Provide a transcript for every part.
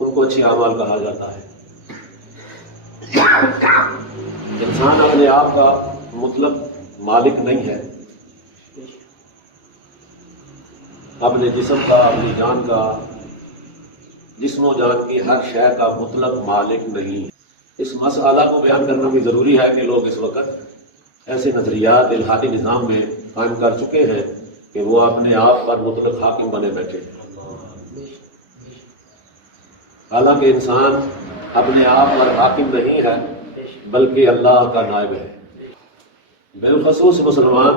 ان کو اچھے اعمال کہا جاتا ہے۔ انسان اپنے آپ کا مطلق مالک نہیں ہے، اپنے جسم کا، اپنی جان کا، جسم و جان کی ہر شے کا مطلق مالک نہیں ہے۔ اس مسئلہ کو بیان کرنا بھی ضروری ہے کہ لوگ اس وقت ایسے نظریات الہادی نظام میں قائم کر چکے ہیں کہ وہ اپنے آپ پر مطلق حاکم بنے بیٹھے ہیں، حالانکہ انسان اپنے آپ پر حاکم نہیں ہے بلکہ اللہ کا نائب ہے۔ بالخصوص مسلمان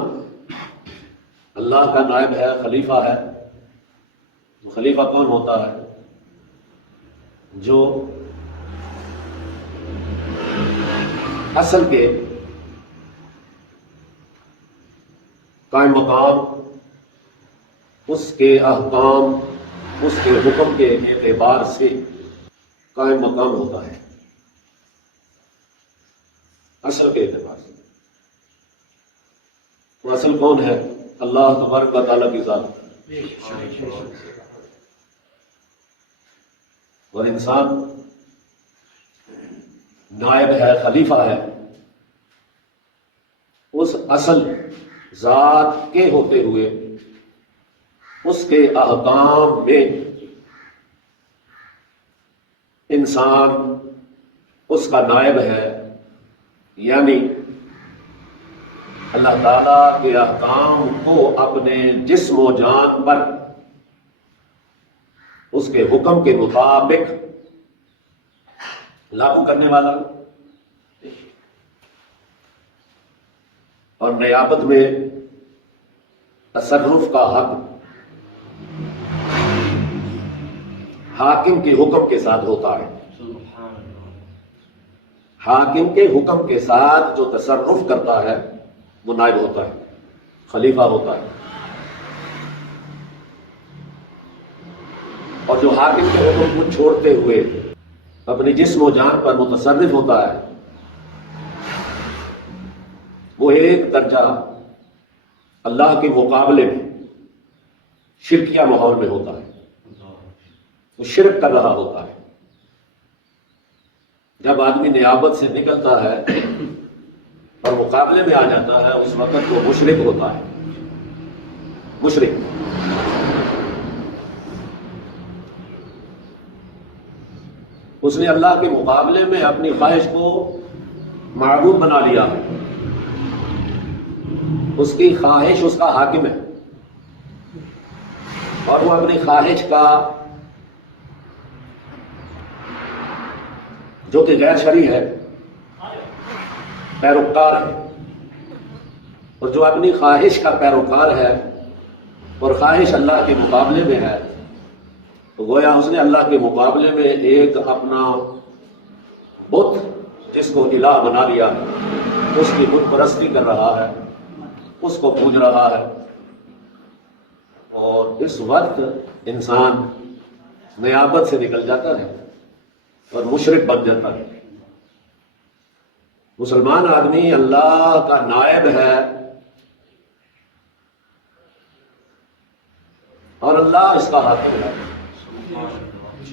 اللہ کا نائب ہے، خلیفہ ہے۔ خلیفہ کون ہوتا ہے؟ جو اصل کے قائم مقام، اس کے احکام، اس کے حکم کے اعتبار سے قائم مقام ہوتا ہے، اصل کے اعتبار سے۔ وہ اصل کون ہے؟ اللہ تبارک و تعالیٰ کی ذات۔ اور انسان نائب ہے، خلیفہ ہے اس اصل ذات کے ہوتے ہوئے، اس کے احکام میں انسان اس کا نائب ہے، یعنی اللہ تعالیٰ کے احکام کو اپنے جسم و جان پر اس کے حکم کے مطابق لاگو کرنے والا، اور نیابت میں تصرف کا حق حاکم کے حکم کے ساتھ ہوتا ہے۔ حاکم کے حکم کے ساتھ جو تصرف کرتا ہے وہ نائب ہوتا ہے، خلیفہ ہوتا ہے، اور جو حاکم کے حکم کو چھوڑتے ہوئے اپنی جسم و جان پر متصرف ہوتا ہے وہ ایک درجہ اللہ کے مقابلے میں شرکیہ ماحول میں ہوتا ہے، وہ شرک کر رہا ہوتا ہے۔ جب آدمی نیابت سے نکلتا ہے اور مقابلے میں آ جاتا ہے اس وقت وہ مشرک ہوتا ہے، مشرک۔ اس نے اللہ کے مقابلے میں اپنی خواہش کو معبود بنا لیا، اس کی خواہش اس کا حاکم ہے، اور وہ اپنی خواہش کا جو کہ غیر شرعی ہے پیروکار ہے، اور جو اپنی خواہش کا پیروکار ہے اور خواہش اللہ کے مقابلے میں ہے، تو گویا اس نے اللہ کے مقابلے میں ایک اپنا بت جس کو الہ بنا لیا، اس کی بت پرستی کر رہا ہے، اس کو پوج رہا ہے، اور اس وقت انسان نیابت سے نکل جاتا ہے اور مشرک بن جاتا ہے۔ مسلمان آدمی اللہ کا نائب ہے اور اللہ اس کا حاکم ہے،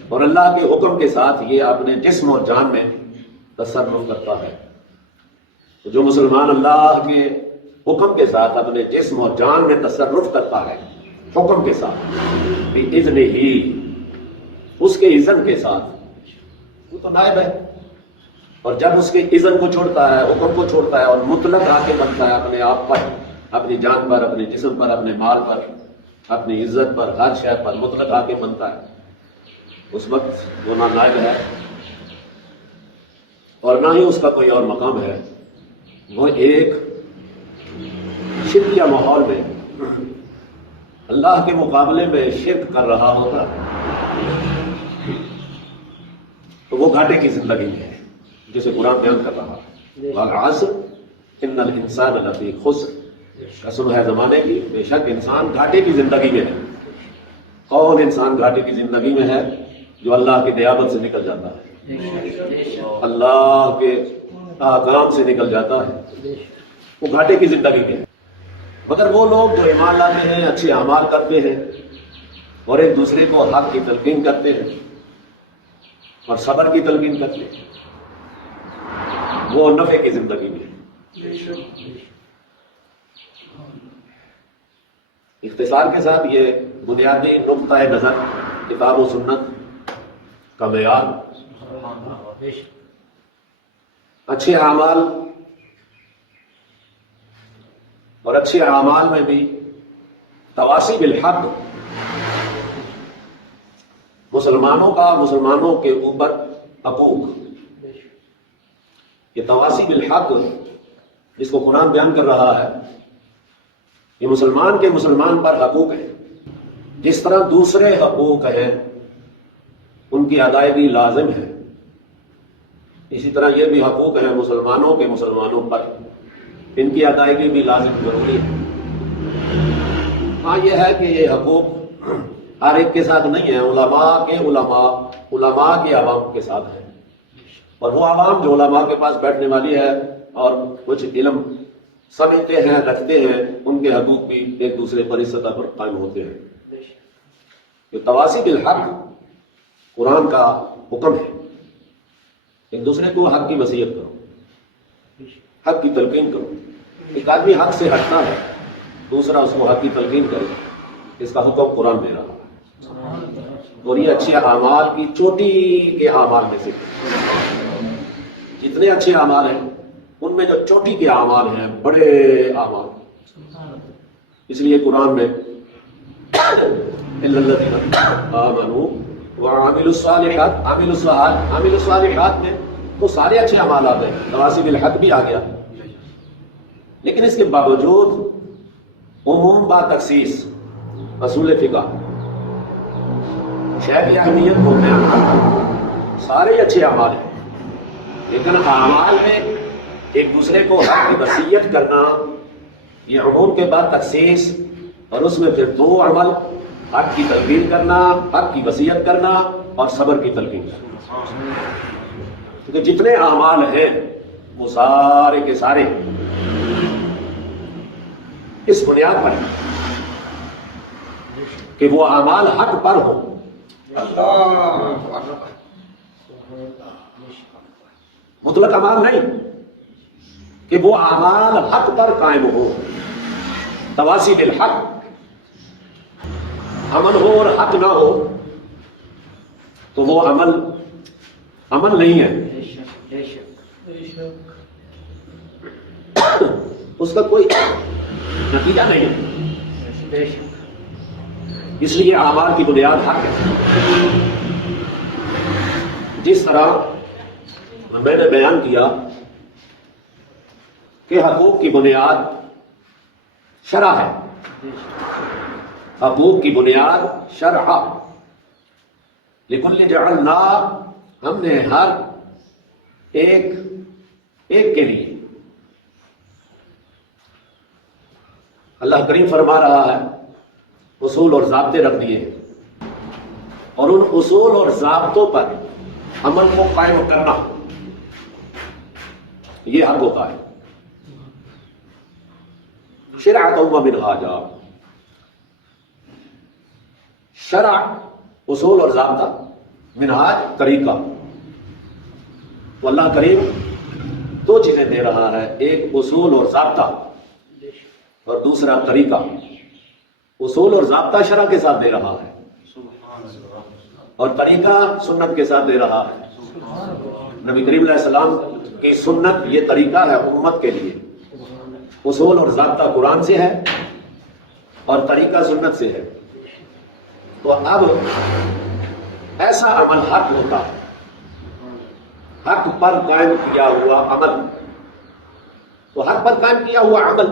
اور اللہ کے حکم کے ساتھ یہ اپنے جسم اور جان میں تصرف کرتا ہے۔ تو جو مسلمان اللہ کے حکم کے ساتھ اپنے جسم اور جان میں تصرف کرتا ہے، حکم کے ساتھ، بِإِذْنِ ہی، اس کے اذن کے ساتھ، وہ تو نائب ہے۔ اور جب اس کے اذن کو چھوڑتا ہے، حکم کو چھوڑتا ہے اور مطلق حاکم بنتا ہے اپنے آپ پر، اپنی جان پر، اپنے جسم پر، اپنے مال پر، اپنی عزت پر، ہر شے پر مطلق حاکم بنتا ہے، اس وقت وہ نہ نائب ہے اور نہ ہی اس کا کوئی اور مقام ہے۔ وہ ایک شرکیہ ماحول میں اللہ کے مقابلے میں شرک کر رہا ہوتا ہے، تو وہ گھاٹے کی زندگی میں ہے، جسے قرآن بیان کر رہا ہے، وَالْعَصْرِ إِنَّ الْإِنسَانَ لَفِي خُسْرٍ، قسم ہے زمانے کی، بے شک انسان گھاٹے کی زندگی میں ہے۔ کون انسان گھاٹے کی زندگی میں ہے؟ جو اللہ کی نیابت سے نکل جاتا ہے، اللہ کے احکام سے نکل جاتا ہے، وہ گھاٹے کی زندگی میں ہے۔ مگر وہ لوگ جو ایمان لاتے ہیں، اچھے اعمال کرتے ہیں اور ایک دوسرے کو حق کی تلقین کرتے ہیں اور صبر کی تلقین کرتے ہیں، وہ نفع کی زندگی میں۔ اختصار کے ساتھ یہ بنیادی نقطۂ نظر کتاب و سنت کا معیار، اچھے اعمال اور اچھے اعمال میں بھی تواصی بالحق، مسلمانوں کا مسلمانوں کے اوپر حقوق، یہ تواصی بالحق جس کو قرآن بیان کر رہا ہے، یہ مسلمان کے مسلمان پر حقوق ہیں، جس طرح دوسرے حقوق ہیں ان کی ادائیگی لازم ہے، اسی طرح یہ بھی حقوق ہیں مسلمانوں کے مسلمانوں پر، ان کی ادائیگی بھی لازم ضروری ہے۔ ہاں یہ ہے کہ یہ حقوق ہر ایک کے ساتھ نہیں ہیں، علماء کے عوام کے ساتھ ہیں، اور وہ عوام جو علماء کے پاس بیٹھنے والی ہے اور کچھ علم سمجھتے ہیں رکھتے ہیں، ان کے حقوق بھی ایک دوسرے پر اس سطح پر قائم ہوتے ہیں۔ یہ تواصی بالحق قرآن کا حکم ہے، ایک دوسرے کو حق کی وصیت کرو، حق کی تلقین کرو۔ ایک آدمی حق سے ہٹتا ہے، دوسرا اس کو حق کی تلقین کرے، اس کا حکم قرآن دے رہا ہے، اور یہ اچھے اعمال کی چوٹی کے اعمال میں سے، جتنے اچھے اعمال ہیں ان میں جو چوٹی کے اعمال ہیں، بڑے اعمال، اس لیے قرآن میں الا الذین آمنوا وعملوا الصالحات، عامل الصالحات میں تو سارے اچھے اعمال آتے ہیں، تواصی بالحق بھی آ گیا، لیکن اس کے باوجود عموم با تخصیص، اصول فقہ، شے کی اہمیت کو بیان کرنا، سارے اچھے اعمال ہیں، لیکن اعمال میں ایک دوسرے کو حق کی وصیت کرنا، یہ عموم کے بعد تخصیص، اور اس میں پھر دو عمل، حق کی تلقین کرنا، حق کی وصیت کرنا اور صبر کی تلقین کرنا، کیونکہ جتنے اعمال ہیں وہ سارے کے سارے اس بنیاد پر ہیں کہ وہ اعمال حق پر ہوں، مطلق اعمال نہیں، کہ وہ اعمال حق پر قائم ہو، تواصی بالحق، عمل ہو اور حق نہ ہو تو وہ عمل نہیں ہے، اس کا کوئی نتیجہ نہیں ہے، اس لیے اعمال کی بنیاد حق ہے۔ جس طرح میں نے بیان کیا کہ حقوق کی بنیاد شرع ہے، حقوق کی بنیاد شرع، لکل جعلنا، ہم نے ہر ایک کے لیے، اللہ کریم فرما رہا ہے اصول اور ضابطے رکھ دیے ہیں، اور ان اصول اور ضابطوں پر عمل کو قائم کرنا یہ حق ہوتا ہے۔ شرعۃ و منہاجا، شرع اصول اور ضابطہ، منہاج طریقہ، تو اللہ کریم دو چیزیں دے رہا ہے، ایک اصول اور ضابطہ اور دوسرا طریقہ۔ اصول اور ضابطہ شرع کے ساتھ دے رہا ہے اور طریقہ سنت کے ساتھ دے رہا ہے۔ نبی کریم علیہ السلام کی سنت یہ طریقہ ہے امت کے لیے، اصول اور ضابطہ قرآن سے ہے اور طریقہ سنت سے ہے۔ تو اب ایسا عمل حق ہوتا ہے، حق پر قائم کیا ہوا عمل، تو حق پر قائم کیا ہوا عمل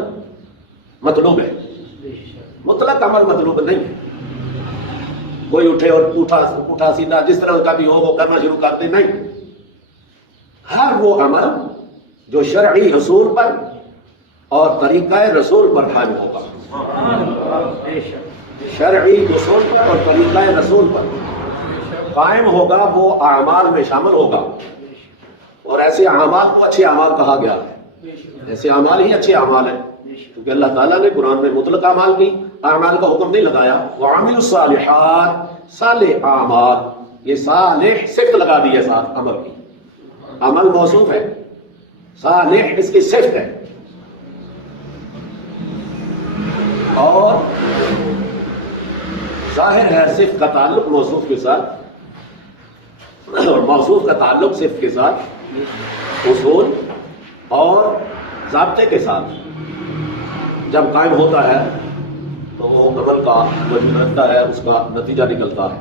مطلوب ہے، مطلق عمل مطلوب نہیں ہے، کوئی اٹھے اور اٹھا سیدھا جس طرح کا بھی ہو وہ کرنا شروع کر دے، نہیں، ہر وہ عمل جو شرعی رسول پر اور طریقہ رسول پر قائم ہوگا، شرعی رسول پر اور طریقہ رسول پر قائم ہوگا، وہ اعمال میں شامل ہوگا، اور ایسے اعمال کو اچھے اعمال کہا گیا ہے، ایسے اعمال ہی اچھے اعمال ہیں، کیونکہ اللہ تعالیٰ نے قرآن میں مطلق اعمال کا حکم نہیں لگایا، وعامل الصالحات، صالح اعمال، یہ صالح صفت لگا دی ہے ساتھ عمل کی، عمل موصوف ہے، صالح اس کی صفت ہے، اور ظاہر ہے صفت کا تعلق موصوف کے ساتھ اور موصوف کا تعلق صفت کے ساتھ اصول اور ضابطے کے ساتھ جب قائم ہوتا ہے تو وہ عمل کا وجود رکھتا ہے، اس کا نتیجہ نکلتا ہے۔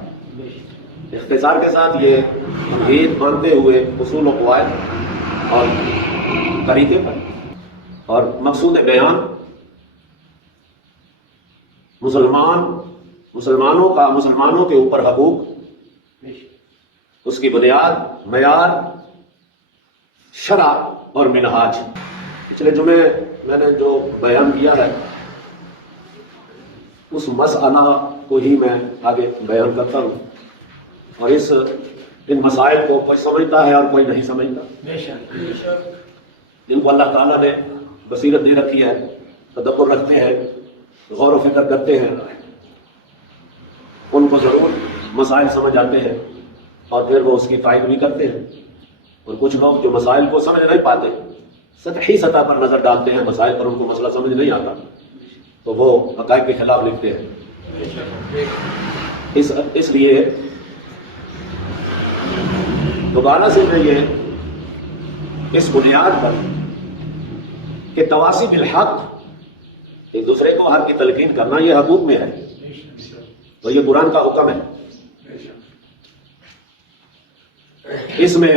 اختصار کے ساتھ یہ تمہید مانتے ہوئے اصول و قواعد اور طریقے پر اور مقصود بیان مسلمانوں کے اوپر حقوق، اس کی بنیاد، معیار، شرع اور منہاج۔ پچھلے جمعے میں نے جو بیان کیا ہے اس مسئلہ کو ہی میں آگے بیان کرتا ہوں، اور ان مسائل کو کوئی سمجھتا ہے اور کوئی نہیں سمجھتا، جن کو اللہ تعالیٰ نے بصیرت دے رکھی ہے، تدبر رکھتے ہیں، غور و فکر کرتے ہیں، ان کو ضرور مسائل سمجھ آتے ہیں اور پھر وہ اس کی تائید بھی کرتے ہیں۔ اور کچھ لوگ جو مسائل کو سمجھ نہیں پاتے، سطحی سطح پر نظر ڈالتے ہیں مسائل پر، ان کو مسئلہ سمجھ نہیں آتا تو وہ حقائق کے خلاف لکھتے ہیں۔ اس لیے دوبارہ سے میں یہ اس بنیاد پر کہ تواصی بالحق، ایک دوسرے کو حق کی تلقین کرنا، یہ حقوق میں ہے، تو یہ قرآن کا حکم ہے۔ اس میں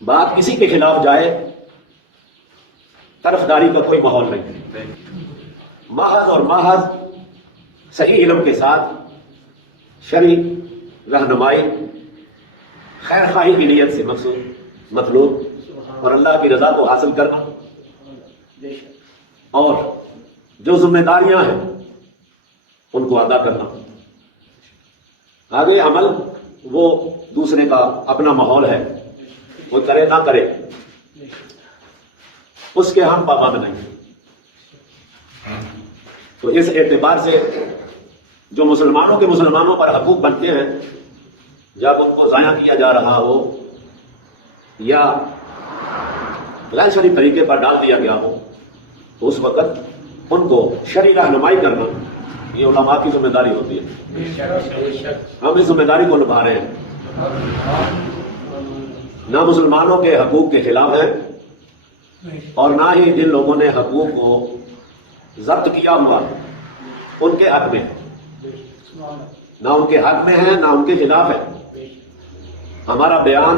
بات کسی کے خلاف جائے، طرفداری کا کوئی ماحول نہیں، محض اور محض صحیح علم کے ساتھ شرعی رہنمائی، خیر خواہی کی نیت سے مطلوب اور اللہ کی رضا کو حاصل کرنا، اور جو ذمہ داریاں ہیں ان کو ادا کرنا۔ آگے عمل وہ دوسرے کا اپنا ماحول ہے، وہ کرے نہ کرے، اس کے ہم پابند نہیں۔ تو اس اعتبار سے جو مسلمانوں پر حقوق بنتے ہیں، جب ان کو ضائع کیا جا رہا ہو یا غیر شرعی طریقے پر ڈال دیا گیا ہو، تو اس وقت ان کو شرعی رہنمائی کرنا یہ علماء کی ذمہ داری ہوتی ہے۔ ہم اس ذمہ داری کو نبھا رہے ہیں، نہ مسلمانوں کے حقوق کے خلاف ہیں اور نہ ہی جن لوگوں نے حقوق کو ضبط کیا ہوا ان کے حق میں ہے، نہ ان کے حق میں ہے نہ ان کے خلاف ہے۔ ہمارا بیان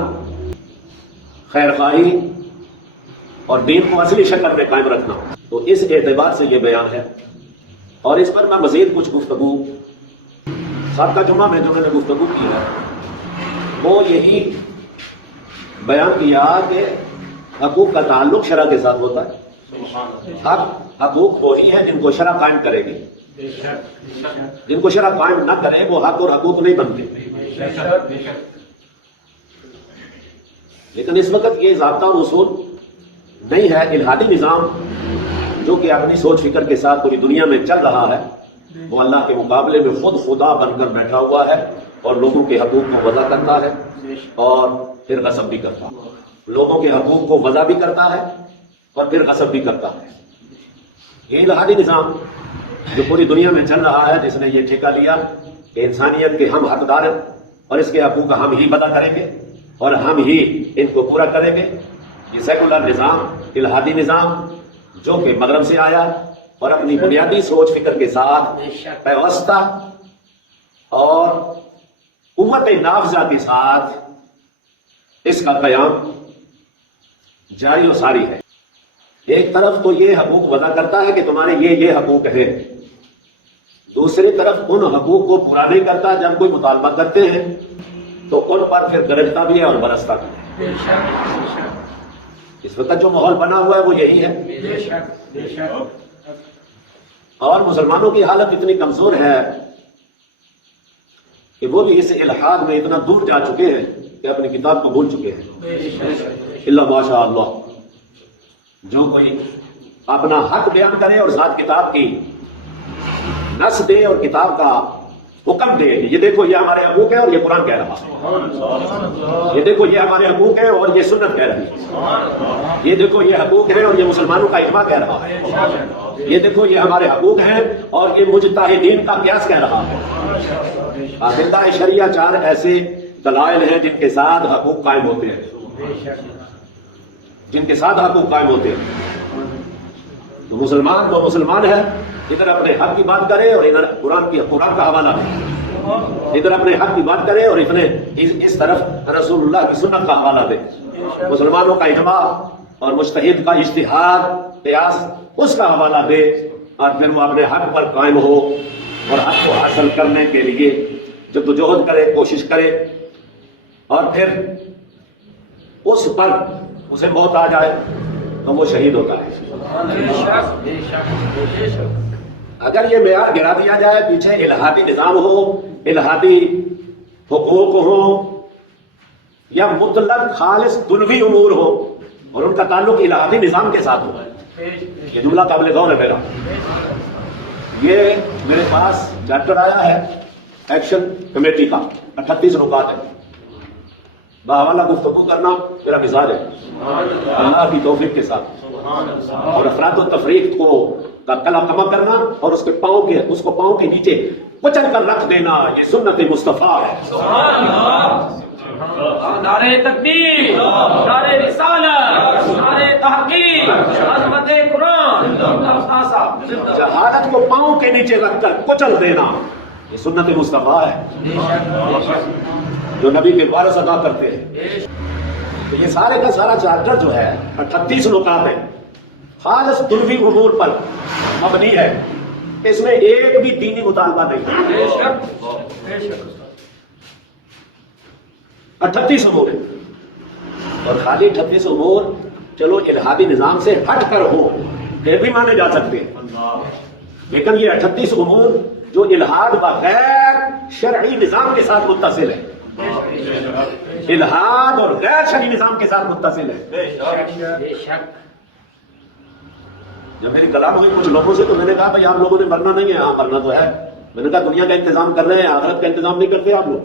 خیر خواہی اور دین کو اصلی شکل میں قائم رکھنا، تو اس اعتبار سے یہ بیان ہے۔ اور اس پر میں مزید کچھ گفتگو سابقہ جمعہ میں جو میں نے گفتگو کی ہے وہ یہی بیان کیا کہ حقوق کا تعلق شرع کے ساتھ ہوتا ہے۔ حقوق وہی ہے جن کو شرع قائم کرے گی، جن کو شرع قائم نہ کرے وہ حق اور حقوق نہیں بنتے۔ لیکن اس وقت یہ ضابطہ اور اصول نہیں ہے۔ الہادی نظام جو کہ اپنی سوچ فکر کے ساتھ پوری دنیا میں چل رہا ہے، وہ اللہ کے مقابلے میں خود خدا بن کر بیٹھا ہوا ہے اور لوگوں کے حقوق کو وضع کرتا ہے اور پھر غصب بھی کرتا ہے، لوگوں کے حقوق کو وضع بھی کرتا ہے اور پھر غصب بھی کرتا ہے۔ یہ الہادی نظام جو پوری دنیا میں چل رہا ہے، جس نے یہ ٹھیکہ لیا کہ انسانیت کے ہم حقدار ہیں اور اس کے حقوق ہم ہی وضع کریں گے اور ہم ہی ان کو پورا کریں گے، یہ سیکولر نظام، الہادی نظام جو کہ مغرب سے آیا اور اپنی بنیادی سوچ فکر کے ساتھ پیوستہ اور قوت نافذہ کے ساتھ اس کا قیام جاری و ساری ہے۔ ایک طرف تو یہ حقوق وضع کرتا ہے کہ تمہارے یہ حقوق ہیں، دوسری طرف ان حقوق کو پورا نہیں کرتا۔ جب کوئی مطالبہ کرتے ہیں تو ان پر پھر گرجتا بھی ہے اور برستا بھی ہے۔ اس وقت جو ماحول بنا ہوا ہے وہ یہی ہے، اور مسلمانوں کی حالت اتنی کمزور ہے کہ وہ بھی اس الحاد میں اتنا دور جا چکے ہیں کہ اپنی کتاب کو بھول چکے ہیں۔ اللہ ماشاء اللہ، جو کوئی اپنا حق بیان کرے اور ذات کتاب کی نص دے اور کتاب کا حکم دے یہ دیکھو یہ ہمارے حقوق ہے اور یہ قرآن کہہ رہا ہے، یہ دیکھو یہ ہمارے حقوق ہے اور یہ سنت کہہ رہی ہے، یہ دیکھو یہ حقوق ہے اور یہ مسلمانوں کا اجماع کہہ رہا ہے، یہ دیکھو یہ ہمارے حقوق ہیں اور یہ مجتہدین کا قیاس کہہ رہا ہے۔ آخردہ شریعہ 4 ایسے دلائل ہیں جن کے ساتھ حقوق قائم ہوتے ہیں، جن کے ساتھ حقوق قائم ہوتے ہیں۔ تو مسلمان وہ مسلمان ہے ادھر اپنے حق کی بات کرے اور ادھر قرآن کا حوالہ دے، ادھر اپنے حق کی بات کرے اور اس طرف رسول اللہ کی سنت کا حوالہ دے، مسلمانوں کا اجماع اور مجتہد کا اجتہاد قیاس اس کا حوالہ دے، اور پھر وہ اپنے حق پر قائم ہو اور حق کو حاصل کرنے کے لیے جدوجہد کرے، کوشش کرے، اور پھر اس پر اسے موت آ جائے تو وہ شہید ہوتا ہے۔ اگر یہ معیار گرا دیا جائے، پیچھے الہاتی نظام ہو، الہاتی حقوق ہو، یا مطلق خالص دنوی امور ہو اور ان کا تعلق الہاتی نظام کے ساتھ ہو، یہ جملہ قابل غور ہے میرا۔ یہ میرے پاس چیپٹر آیا ہے ایکشن کمیٹی کا، 38 نکات ہے، باحوالہ گفتگو کرنا میرا مزاج ہے اللہ کی توفیق کے ساتھ، اور افراد و تفریق کو کا کلا کما کرنا اور اس کو پاؤں کے نیچے کچل کر رکھ دینا، یہ سنت مصطفیٰ ہے۔ نعرہ تکبیر، نعرہ رسالت، نعرہ تحقیق، عظمت قرآن، جہالت کو پاؤں کے نیچے رکھ کر کچل دینا، یہ سنت مصطفیٰ ہے جو نبی کے وارث ادا کرتے ہیں۔ تو یہ سارے کا سارا چارٹر جو ہے 38 نکات ہے، خالص دنوی امور پر مبنی ہے، اس میں ایک بھی دینی مطالبہ نہیں ہے، 38 امور ہے، اور خالی 38 امور چلو الہادی نظام سے ہٹ کر ہو پھر بھی مانے جا سکتے ہیں، لیکن یہ 38 امور جو الہاد بغیر شرعی نظام کے ساتھ متصل ہے، الہاد اور غیر شرعی نظام کے ساتھ متصل ہے۔ جب میری کلام ہوئی کچھ لوگوں سے تو میں نے کہا بھائی آپ لوگوں نے مرنا نہیں ہے، ہاں مرنا تو ہے، میں نے کہا دنیا کا انتظام کر رہے ہیں، آخرت کا انتظام نہیں کرتے آپ لوگ۔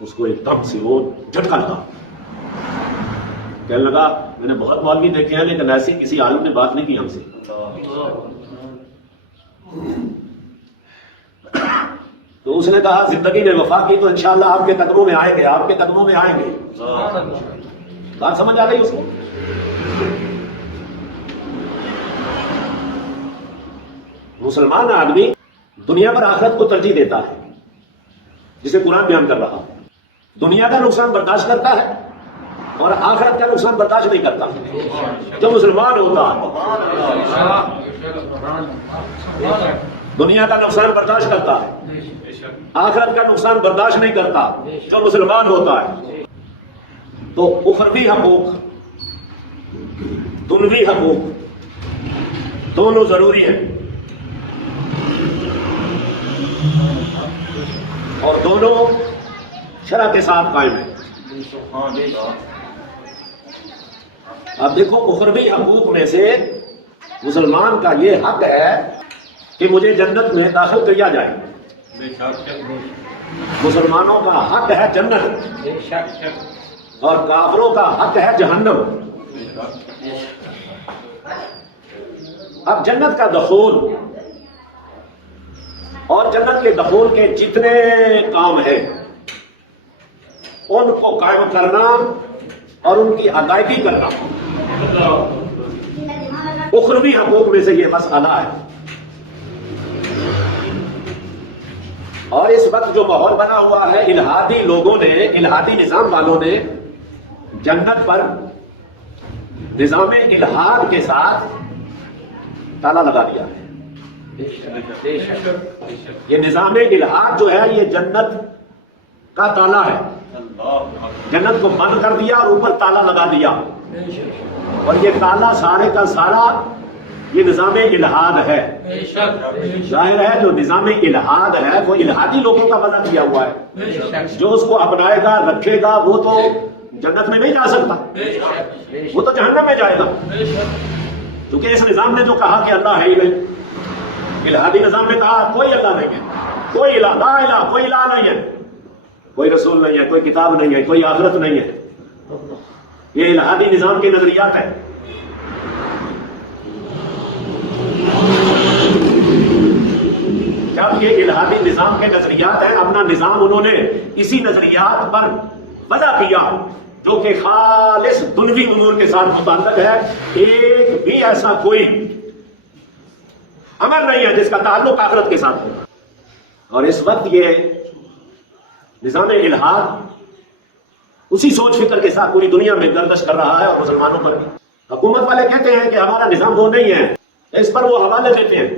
اس کو ایک دم سے وہ جھٹکا لگا، کہنے لگا میں نے بہت مولوی دیکھے ہیں لیکن ایسی کسی عالم نے بات نہیں کی ہم سے۔ تو اس نے کہا زندگی نے وفا کی تو انشاءاللہ آپ کے قدموں میں آئیں گے، آپ کے قدموں میں آئیں گے۔ بات سمجھ آ گئی اس کو؟ مسلمان آدمی دنیا پر آخرت کو ترجیح دیتا ہے، جسے قرآن بیان کر رہا، دنیا کا نقصان برداشت کرتا ہے اور آخرت کا نقصان برداشت نہیں کرتا۔ جو مسلمان ہوتا دنیا کا نقصان برداشت کرتا ہے، آخرت کا نقصان برداشت نہیں کرتا، جو مسلمان ہوتا ہے، تو اخروی حقوق دنوی حقوق دونوں ضروری ہیں، اور دونوں شرع کے ساتھ قائم ہیں۔ اب دیکھو اخروی حقوق میں سے مسلمان کا یہ حق ہے کہ مجھے جنت میں داخل کیا جائے، مسلمانوں کا حق ہے جنت اور کافروں کا حق ہے جہنم۔ اب جنت کا دخول اور جنت کے دخول کے جتنے کام ہیں ان کو قائم کرنا اور ان کی ادائیگی کرنا اخروی حقوق میں سے یہ مسئلہ ہے۔ اور اس وقت جو ماحول بنا ہوا ہے، الہادی لوگوں نے، الہادی نظام والوں نے جنت پر نظام الہاد کے ساتھ تالا لگا دیا ہے۔ یہ نظام الہاد جو ہے یہ جنت کا تالا ہے، جنت کو بند کر دیا اور اوپر تالا لگا دیا، اور یہ تالا سارے کا سارا یہ نظام الہاد ہے۔ ظاہر ہے جو نظام الہاد ہے وہ الہادی لوگوں کا وضع کیا ہوا ہے، جو اس کو اپنائے گا رکھے گا وہ تو جنت میں نہیں جا سکتا، وہ تو جہنم میں جائے گا، کیونکہ اس نظام نے جو کہا کہ اللہ ہے ہی نہیں، الہادی نظام نے کہا کوئی اللہ نہیں ہے، کوئی الہ، لا الہ، کوئی الہ نہیں ہے، کوئی رسول نہیں ہے، کوئی کتاب نہیں ہے، کوئی آخرت نہیں ہے. یہ الہادی نظام کے نظریات ہیں. جب یہ الہادی نظام کے نظریات ہیں، اپنا نظام انہوں نے اسی نظریات پر وضع کیا جو کہ خالص دنوی امور کے ساتھ متعلق ہے. ایک بھی ایسا کوئی عمل نہیں ہے جس کا تعلق آخرت کے ساتھ ہو. اور اس وقت یہ نظام الہاد اسی سوچ فکر کے ساتھ پوری دنیا میں گردش کر رہا ہے، اور مسلمانوں پر بھی. حکومت والے کہتے ہیں کہ ہمارا نظام وہ نہیں ہے، اس پر وہ حوالے دیتے ہیں.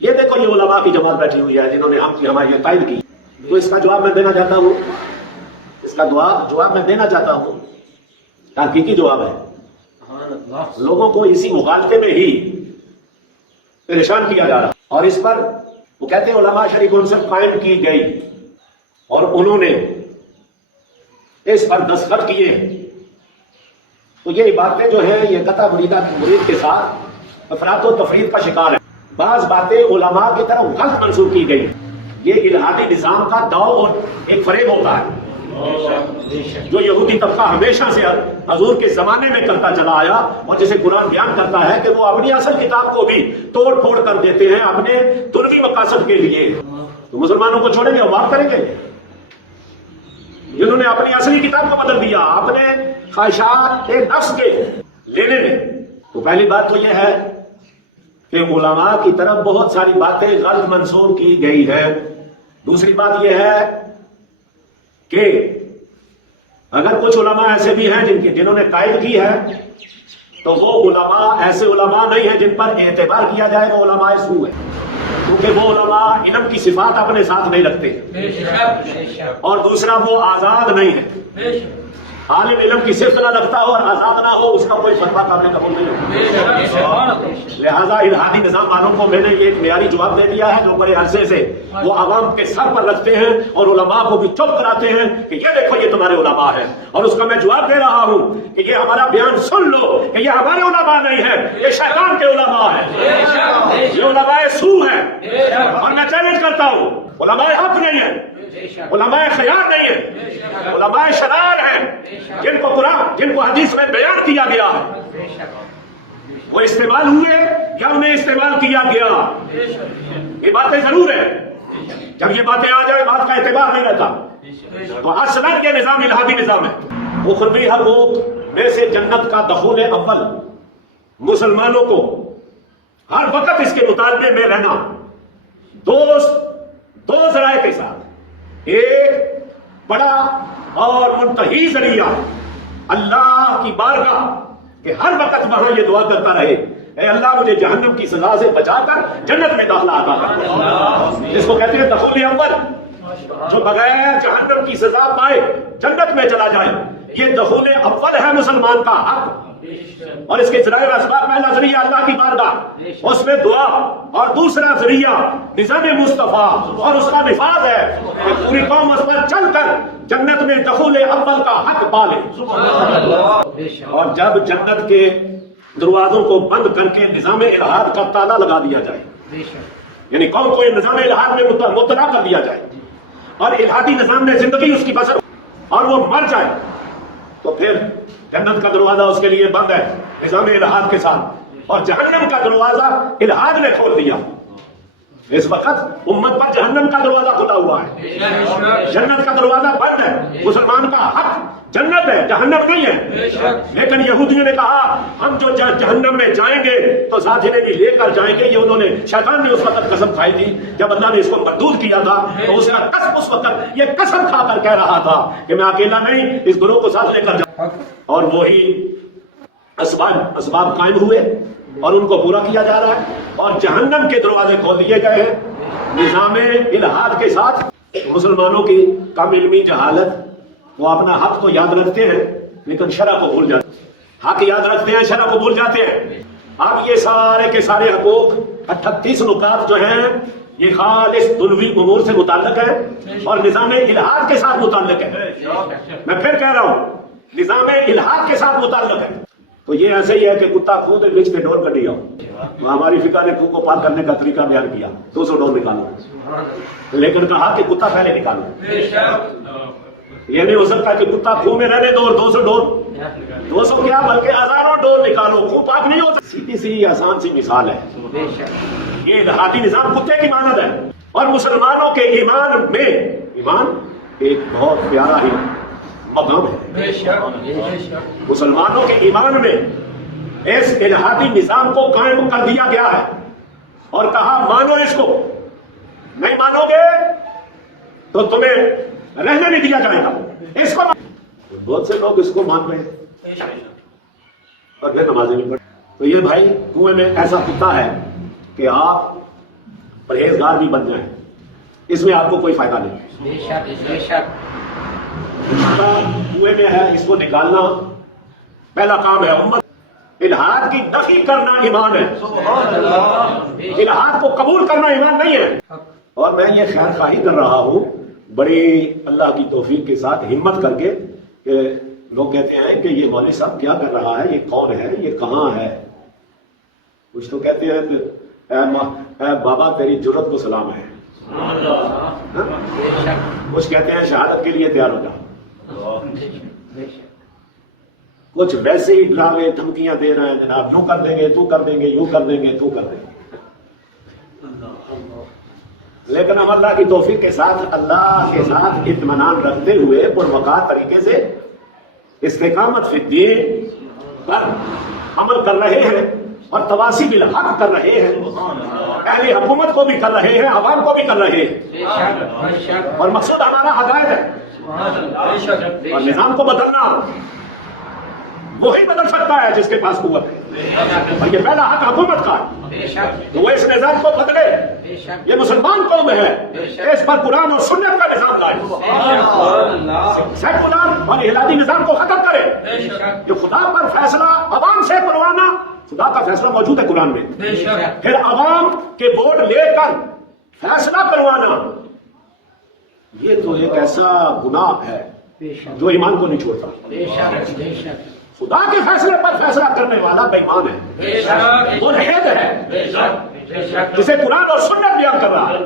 یہ دیکھو یہ علماء کی جماعت بیٹھی ہوئی ہے جنہوں نے ہماری تائید کی. تو اس کا جواب میں دینا چاہتا ہوں، اس کا جواب میں دینا چاہتا ہوں، تحقیقی جواب ہے. لوگوں کو اسی مغالطے میں ہی پریشان کیا جا رہا، اور اس پر وہ کہتے ہیں علماء شریف کونسل قائم کی گئی اور انہوں نے اس پر دستخط کیے. تو یہ باتیں جو ہیں یہ قطع مرید کے ساتھ افراط و تفرید کا شکار ہے. بعض باتیں علماء کی طرف غلط منسوخ کی گئی. یہ الہادی نظام کا داؤ اور ایک فریب ہوتا ہے جو یہودی طبقہ ہمیشہ سے حضور کے زمانے میں کرتا چلا آیا، اور جسے قرآن بیان کرتا ہے کہ وہ اپنی اصل کتاب کو بھی توڑ پھوڑ کر دیتے ہیں اپنے دنوی مقاصد کے لیے. تو مسلمانوں کو چھوڑیں گے اور بات کریں گے جنہوں نے اپنی اصلی کتاب کو بدل دیا اپنے خواہشات نفس کے لینے میں. تو پہلی بات تو یہ ہے کہ علماء کی طرف بہت ساری باتیں غلط منسوخ کی گئی ہے. دوسری بات یہ ہے کہ اگر کچھ علماء ایسے بھی ہیں جنہوں نے قائد کی ہے تو وہ علماء ایسے علماء نہیں ہیں جن پر اعتبار کیا جائے، وہ علماء سو ہیں، کیونکہ وہ علماء علم کی صفات اپنے ساتھ نہیں رکھتے. اور دوسرا وہ آزاد نہیں ہے. عالم علم کی صفت نہ رکھتا ہو اور آزاد نہ ہو، اس کا کوئی فتویٰ قابل قبول نہیں ہوتا. لہذا الہادی نظام والوں کو میں نے یہ ایک معیاری جواب دے دیا ہے جو بڑے عرصے سے وہ عوام کے سر پر رکھتے ہیں اور علماء کو بھی چپ کراتے ہیں کہ یہ دیکھو یہ تمہارے علماء ہیں. اور اس کا میں جواب دے رہا ہوں کہ یہ ہمارا بیان سن لو کہ یہ ہمارے علماء نہیں ہیں، یہ شیطان کے علماء ہیں، یہ علماء سو ہیں. اور میں چیلنج کرتا ہوں، علماء حق نہیں ہیں، علماء خیار نہیں ہیں، علماء شرار ہیں جن کو قرآن جن کو حدیث میں بیان کیا گیا ہے. وہ استعمال ہوئے یا انہیں استعمال کیا گیا، یہ باتیں ضرور ہیں. جب یہ باتیں آ جائے بات کا اعتبار نہیں رہتا. تو اصلاً یہ نظام الہادی نظام ہے. اخروی حقوق میں سے جنت کا دخول اول مسلمانوں کو ہر وقت اس کے مطالبے میں رہنا دو ذرائع کے ساتھ. ایک بڑا اور منتہی ذریعہ اللہ کی بارگاہ کہ ہر وقت وہاں یہ دعا کرتا رہے، اے اللہ مجھے جہنم کی سزا سے بچا کر جنت میں داخلہ عطا کر. جس کو کہتے ہیں دخول اول، جو بغیر جہنم کی سزا پائے جنت میں چلا جائے، یہ دخول اول ہے مسلمان کا حق. اور اس کے ذرائع اسباب، پہلا ذریعہ اللہ کی بارگاہ، اس میں دعا، اور دوسرا ذریعہ نظام مصطفیٰ اور اس کا نفاذ ہے کہ پوری قوم اس پر چل کر جنت میں دخول اول کا حق پالے. اور جب جنت کے دروازوں کو بند کر کے نظام الہاد کا تالا لگا دیا جائے، یعنی قوم کو نظام الہاد میں مبتلا کر دیا جائے اور الہادی نظام میں زندگی اس کی بسر اور وہ مر جائے، تو پھر جنت کا دروازہ اس کے لیے بند ہے نظام الہاد کے ساتھ، اور جہنم کا دروازہ الہاد نے کھول دیا. اس وقت امت پر جہنم کا دروازہ کھلا ہوا ہے، جنت کا دروازہ بند ہے. مسلمان کا حق جنت ہے، جہنم نہیں ہے. لیکن یہودیوں نے کہا ہم جو جہنم میں جائیں گے تو ساتھ انہیں بھی لے کر جائیں گے. یہ انہوں نے، شیطان نے اس وقت قسم کھائی تھی جب اللہ نے اس کو مردود کیا تھا، تو اس کا قسم اس وقت یہ قسم کھا کر کہہ رہا تھا کہ میں اکیلا نہیں، اس گروہ کو ساتھ لے کر جاؤں. اور وہی اسباب قائم ہوئے اور ان کو پورا کیا جا رہا ہے، اور جہنم کے دروازے کھول دیے گئے ہیں نظام الہاد کے ساتھ. مسلمانوں کی کم علمی جہالت، وہ اپنا حق تو یاد رکھتے ہیں لیکن شرع کو بھول جاتے ہیں. حق یاد رکھتے ہیں، شرع کو بھول جاتے ہیں. اب یہ سارے کے سارے حقوق 38 نکات جو ہیں یہ خالص دنوی امور سے متعلق ہے اور نظام الہاد کے ساتھ متعلق ہے. میں پھر کہہ رہا ہوں، نظام الہاد کے ساتھ متعلق ہے. تو یہ ایسے ہی ہے کہ کتا کھو دے بیچ کے ڈور کٹی آؤ. ہماری فقہ نے کنو کو پار کرنے کا طریقہ بیان کیا, 200 ڈور نکالو, لیکن کہا کہ کتا پہلے نکالو. یہ نہیں ہو سکتا کہ کتا کنو میں رہنے دو اور 200 ڈور, 200 کیا بلکہ ہزاروں ڈور نکالو, کنو پاک نہیں ہو سکتا. سیدھی سی آسان سی مثال ہے. یہ الہاتی نظام کتے کی مانند ہے. اور مسلمانوں کے ایمان میں, ایمان ایک بہت پیارا ہی مقام ہے. مسلمانوں کے ایمان میں اس الہاتی نظام کو قائم کر دیا گیا ہے اور کہا مانو اس کو, نہیں مانو گے تو تمہیں رہنے نہیں دیا جائے گا. اس کو بہت سے لوگ اس کو مان رہے ہیں اور پھر نمازیں نہیں پڑھ. تو یہ بھائی کنویں میں ایسا کتا ہے کہ آپ پرہیزگار بھی بن جائیں, اس میں آپ کو کوئی فائدہ نہیں. کنویں میں ہے, اس کو نکالنا پہلا کام ہے. امت الہاد کی نفی کرنا ایمان ہے, الہاد کو قبول کرنا ایمان نہیں ہے. اور میں یہ خیر خواہی کر رہا ہوں بڑی اللہ کی توفیق کے ساتھ ہمت کر کے کہ لوگ کہتے ہیں کہ یہ مولوی صاحب کیا کر رہا ہے, یہ کون ہے, یہ کہاں ہے. کچھ تو کہتے ہیں کہ اے بابا تیری جرت کو سلام ہے, کچھ کہتے ہیں شہادت کے لیے تیار ہو جا, کچھ ویسے ہی ڈراوے دھمکیاں دے رہے ہیں جناب, یوں کر دیں گے, تو کر دیں گے, یوں کر دیں گے, تو کر دیں گے. لیکن ہم اللہ کی توفیق کے ساتھ, اللہ کے ساتھ اطمینان رکھتے ہوئے پروقار طریقے سے استقامت فی الدین پر عمل کر رہے ہیں اور تواصی بالحق کر رہے ہیں. اہل حکومت کو بھی کر رہے ہیں, عوام کو بھی کر رہے ہیں, اور مقصود ہمارا ہدایت ہے. اور نظام کو بدلنا وہی بدل سکتا ہے جس کے پاس قوت ہے, اور یہ پہلا حق حکومت کا ہے تو وہ اس نظام کو بدلے. یہ مسلمان قوم ہے, اس پر قرآن اور سنت کا نظام لائے, سیکولر اور الہاتی نظام کو ختم کرے. جو خدا پر فیصلہ عوام سے کروانا, خدا کا فیصلہ موجود ہے قرآن میں, پھر عوام کے ووٹ لے کر فیصلہ کروانا, یہ تو ایک ایسا گناہ ہے جو ایمان کو نہیں چھوڑتا. خدا کے فیصلے پر فیصلہ کرنے والا بے ایمان ہے, وہ ملحد ہے جسے قرآن اور سنت بیان کر رہا ہے.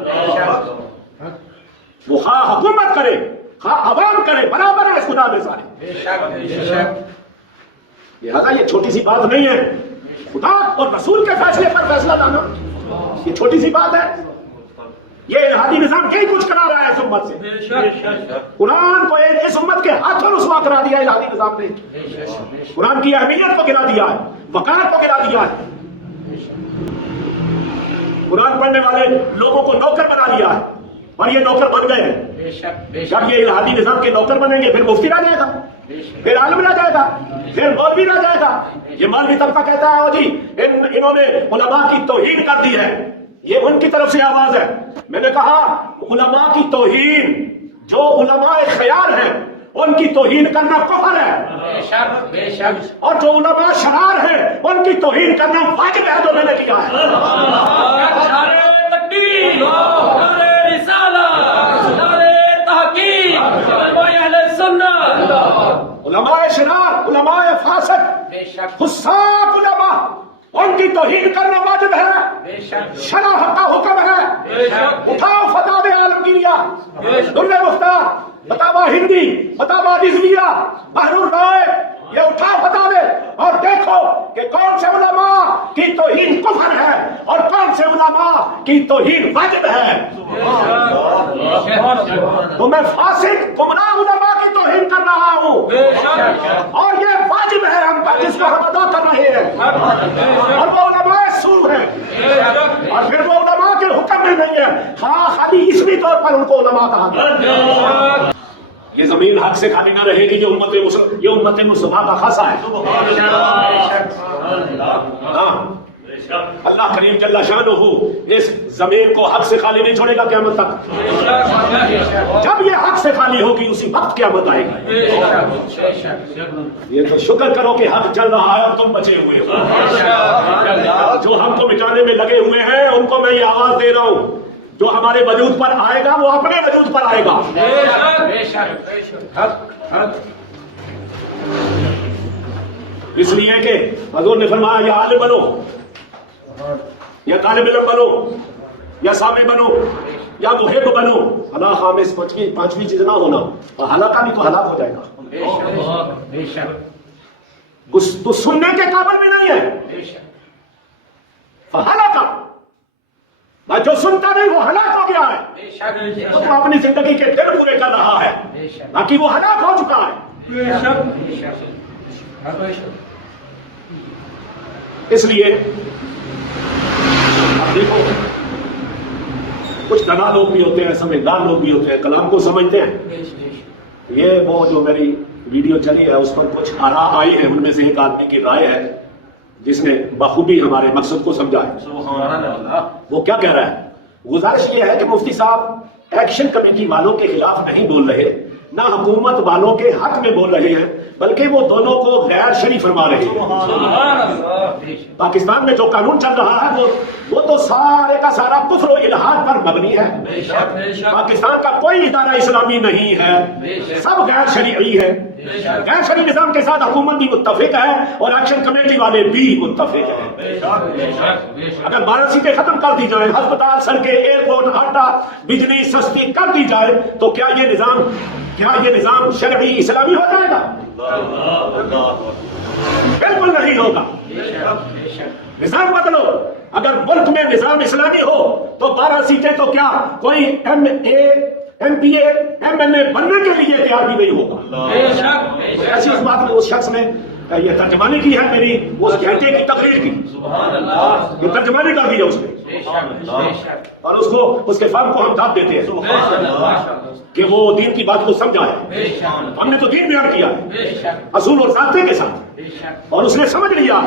وہ خواہ حکومت کرے خواہ عوام کرے, برابر ہے اس خدا میں سارے. لہذا یہ چھوٹی سی بات نہیں ہے, خدا اور رسول کے فیصلے پر فیصلہ لانا یہ چھوٹی سی بات ہے. یہ الہاتی نظام کئی کچھ کرا رہا ہے اس امت سے. قرآن کو اس امت کے ہاتھوں رسوا کرا دیا الہاتی نظام نے. قرآن کی اہمیت کو گرا دیا ہے, وقار کو گرا دیا ہے. قرآن پڑھنے والے لوگوں کو نوکر بنا دیا ہے, اور یہ نوکر بن گئے ہیں. جب یہ الہاتی نظام کے نوکر بنیں گے پھر مفتی رہ جائے گا, پھر عالم رہ جائے گا, پھر مولوی رہ جائے گا. یہ مولوی طبقہ کہتا ہے جی انہوں نے علماء کی توہین کر دی ہے, یہ ان کی طرف سے آواز ہے. میں نے کہا علماء کی توہین, جو علماء خیار ہیں ان کی توہین کرنا کفر ہے, اور جو علماء شرار ہیں ان کی توہین کرنا واجب ہے جو میں نے کیا ہے. نعرہ تکبیر, نعرہ رسالت, نعرہ تحقیق, علماء اہل سنت, علماء شرار, علماء فاسق, فساق علماء, ان کی توہین کرنا واجب ہے, شرع حق کا حکم ہے. اٹھاؤ فتاوی عالمگیریہ, در مختار, فتاوی ہندی, فتاوی رضویہ, بحر الرائے, یہ اٹھاؤ فتاوی اور دیکھو کہ کون سے علماء کی توہین کفر ہے اور کون سے علماء کی توہین واجب ہے. تو میں فاسق گمراہ علماء کی توہین کر رہا ہوں, اور یہ واجب ہے ہم پر جس کو ہم ادا کر رہے ہیں, اور وہ علماء سو ہیں, اور پھر وہ علماء کے حکم میں نہیں ہے, خالی اسمی طور پر ان کو علماء کہا گیا. یہ زمین حق سے خالی نہ رہے گی, یہ امت مصطفیٰ کا خاصہ ہے. اللہ کریم جل شانہ اس زمین کو حق سے خالی نہیں چھوڑے گا قیامت تک. جب یہ حق سے خالی ہوگی اسی وقت قیامت آئے گی. یہ تو شکر کرو کہ حق چل رہا ہے اور تم بچے ہوئے ہو. جو ہم کو مٹانے میں لگے ہوئے ہیں ان کو میں یہ آواز دے رہا ہوں, جو ہمارے وجود پر آئے گا وہ اپنے وجود پر آئے گا. اس لیے کہ حضور نے فرمایا یا عالم بنو یا طالب علم بنو یا سامع بنو یا محب بنو، حلا خامس پانچویں چیز نہ ہونا، اور حلا کا بھی تو ہلاک ہو جائے گا. تو سننے کے قابل بھی نہیں ہے، حلا کا جو سنتا نہیں وہ ہلاک ہو گیا ہے، وہ تو اپنی زندگی کے دن پورے کر رہا ہے، باقی وہ ہلاک ہو چکا ہے. اس لیے اب دیکھو، کچھ دانا لوگ بھی ہوتے ہیں، سمجھدار لوگ بھی ہوتے ہیں، کلام کو سمجھتے ہیں. یہ وہ جو میری ویڈیو چلی ہے اس پر کچھ آراء آئی ہیں، ان میں سے ایک آدمی کی رائے ہے جس نے بخوبی ہمارے مقصد کو سمجھا ہے. وہ کیا کہہ رہا ہے؟ گزارش یہ ہے کہ مفتی صاحب ایکشن کمیٹی والوں کے خلاف نہیں بول رہے، نہ حکومت والوں کے حق میں بول رہے ہیں، بلکہ وہ دونوں کو غیر شرعی فرما رہے ہیں. پاکستان میں جو قانون چل رہا ہے وہ تو سارے کا سارا کفر و الحاد پر مبنی ہے. پاکستان کا کوئی ادارہ اسلامی نہیں ہے، سب غیر شرعی ہے. غیر شرعی نظام کے ساتھ حکومت بھی متفق ہے اور ایکشن کمیٹی والے بھی متفق ہیں. اگر 12 سیٹیں ختم کر دی جائیں، ہسپتال، سڑکیں، ایئرپورٹ، آٹا، بجلی سستی کر دی جائے تو کیا یہ نظام شرعی اسلامی ہو جائے گا؟ بالکل نہیں ہوگا. نظام بدلو. اگر ملک میں نظام اسلامی ہو تو 12 سیٹیں تو کیا کوئی M A, M P A, M L A بننے کے لیے تیار بھی نہیں ہوگا. ایسی اس بات میں اس شخص نے یہ ترجمانی کی ہے میری اس گھنٹے کی تقریر کی، یہ ترجمانی کر دی ہے اس نے، اور اس کے فارم کو ہم داد دیتے ہیں کہ وہ دین کی بات کو سمجھا ہے. ہم نے تو دین بیان کیا ہے اصول اور ضابطے کے ساتھ، اور اس نے سمجھ لیا.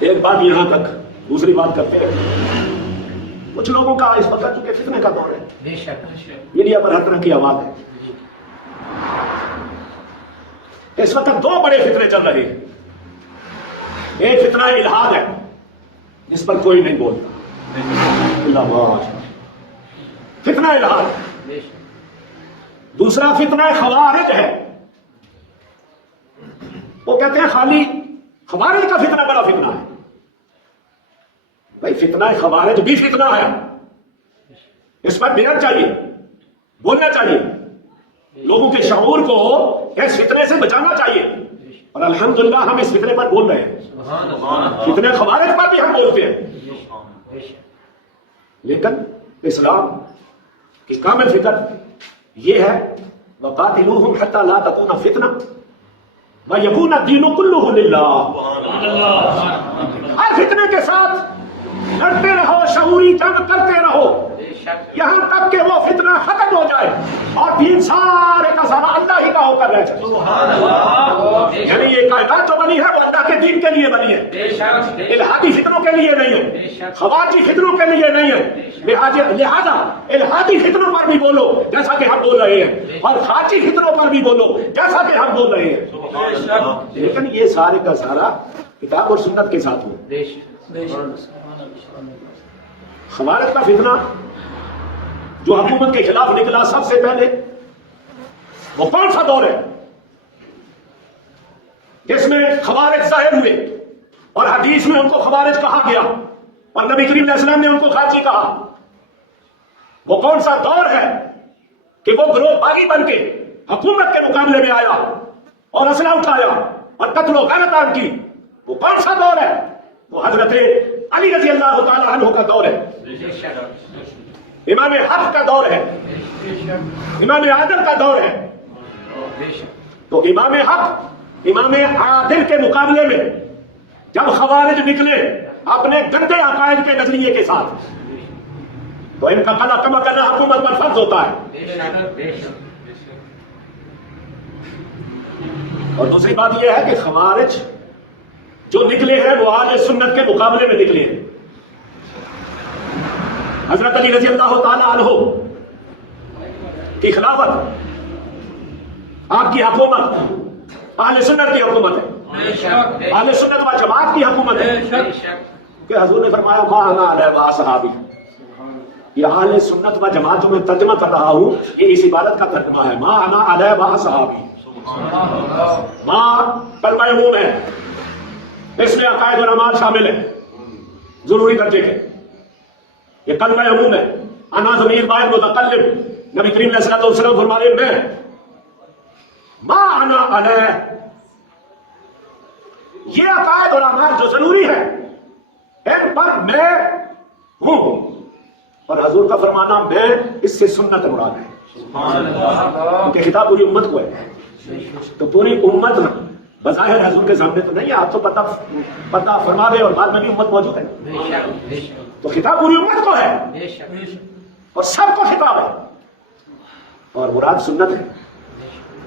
ایک بات یہاں تک، دوسری بات کرتے ہیں. کچھ لوگوں کا اس وقت چونکہ فتنے کا دور ہے، میڈیا پر ہر طرح کی آواز ہے. اس وقت 2 بڑے فتنے چل رہے ہیں. ایک فتنہ الحاد ہے جس پر کوئی نہیں بولتا، فتنہ الحاد. دوسرا فتنہ خوارج ہے. وہ کہتے ہیں خالی خوارج کا فتنہ بڑا فتنہ ہے. بھائی فتنہ خوارج بھی فتنہ ہے، اس پر بیان چاہیے، بولنا چاہیے، لوگوں کے شعور کو اس فتنے سے بچانا چاہیے. اور الحمدللہ ہم اس فتنے پر بول رہے ہیں، فتنے خوارج پر بھی ہم بولتے ہیں. لیکن اسلام کی کامل فکر یہ ہے وَقَاتِلُوهُمْ حَتَّى لَا تَكُونَ فِتْنَةٌ وَيَكُونَ الدِّينُ كُلُّهُ لِلَّهِ. ہر فتنے کے ساتھ لڑتے رہو، شعوری جنگ کرتے رہو، یہاں تک کہ وہ فتنہ ختم ہو جائے اور دین سارے کا سارا اللہ ہی کا ہو کر رہ جائے. یعنی یہ کائنات جو بنی ہے وہ اللہ کے دین کے لیے بنی ہے، الہادی فتنوں کے لیے نہیں ہے، خوارجی فتنوں کے لیے نہیں ہے. لہذا الہادی فتنوں پر بھی بولو جیسا کہ ہم بول رہے ہیں، اور خارجی فتنوں پر بھی بولو جیسا کہ ہم بول رہے ہیں، لیکن یہ سارے کا سارا کتاب اور سنت کے ساتھ ہو. خوارج کا فتنہ جو حکومت کے خلاف نکلا سب سے پہلے، وہ کون سا دور ہے جس میں خوارج ظاہر ہوئے اور حدیث میں ان کو خوارج کہا گیا اور نبی کریم علیہ السلام نے ان کو خارجی کہا؟ وہ کون سا دور ہے کہ وہ گروہ باغی بن کے حکومت کے مقابلے میں آیا اور اسلحہ اٹھایا اور قتل و غارت عام کی؟ وہ کون سا دور ہے؟ وہ حضرت علی رضی اللہ تعالی عنہ کا دور ہے، امام حق کا دور ہے، امام عادل کا دور ہے. تو امام حق، امام عادل کے مقابلے میں جب خوارج نکلے اپنے گندے عقائد کے نظریے کے ساتھ تو ان کا قلع کما کرنا حکومت پر فرض ہوتا ہے. اور دوسری بات یہ ہے کہ خوارج جو نکلے ہیں وہ آج سنت کے مقابلے میں نکلے ہیں. حضرت علی رضی اللہ تعالی عنہ کی خلافت، آپ کی حکومت اہل سنت کی حکومت ہے، اہل سنت و جماعت کی حکومت ہے. کہ حضور نے فرمایا ما انا علیہ واصحابی. یہ اہل سنت و جماعت جو میں ترجمہ کر رہا ہوں یہ اس عبارت کا ترجمہ ہے، ما انا علیہ واصحابی. ماں کلمہ عموم ہے، اس میں عقائد اور اعمال شامل ہے ضروری درجے کے، یہ کلمہ عموم ہے۔ انا ضمیر واحد متکلم، نبی کریم علیہ الصلوۃ والسلام فرما رہے میں ما انا علیہ، یہ عقائد اور اعمال جو ضروری ہے ان پر میں ہوں، اور حضور کا فرمانا میں اس سے سنت مراد ہے، کیونکہ خطاب پوری امت کو ہے، تو پوری امت نہ بظاہر حضور کے سامنے تو نہیں ہے، آپ تو پتہ فرما دے اور بعد میں بھی امت موجود ہے، تو خطاب پوری امت کو ہے اور سب کو خطاب ہے، اور مراد سنت ہے۔